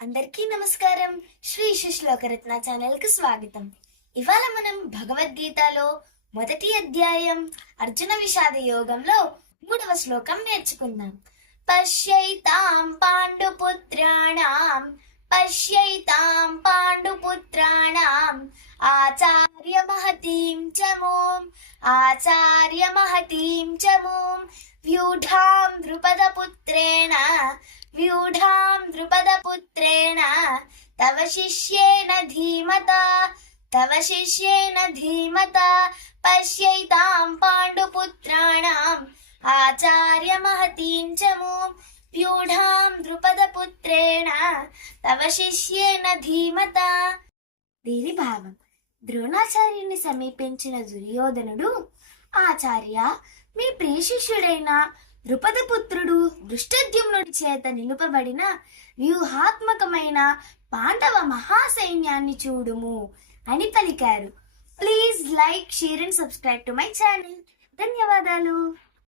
అందరికీ నమస్కారం. శ్రీ శ్లోకరత్న ఛానల్కు స్వాగతం. ఇవాళ మనం భగవద్గీతలో మొదటి అధ్యాయం అర్జున విషాద యోగంలో మూడవ శ్లోకం నేర్చుకుందాం. పశ్యైతాం పాండుపుత్రాణం పశ్యైతాం పాండుపుత్రాణం ఆచార్య మహతీం చమోం ఆచార్య మహతీం చమోం వ్యూఢాం ద్రుపదపుత్రేణ व्यूढां द्रुपदपुत्रेण तव शिष्येन धीमता तव शिष्येन धीमता पश्यैतां पाण्डुपुत्राणाम् आचार्यमहतीं च मूं व्यूढां द्रुपदपुत्रेण तव శిష్యేన ధీమత. దీని భావం ద్రోణాచార్యుని సమీపించిన దుర్యోధనుడు ఆచార్య మీ ప్రియ శిష్యుడైన ద్రుపదపుత్రుడు దృష్టద్యుమ్నుడి చేత నిలుపబడిన వ్యూహాత్మకమైన పాండవ మహాసైన్యాన్ని చూడుము అని పలికారు. Please like share and subscribe to my channel. ధన్యవాదాలు.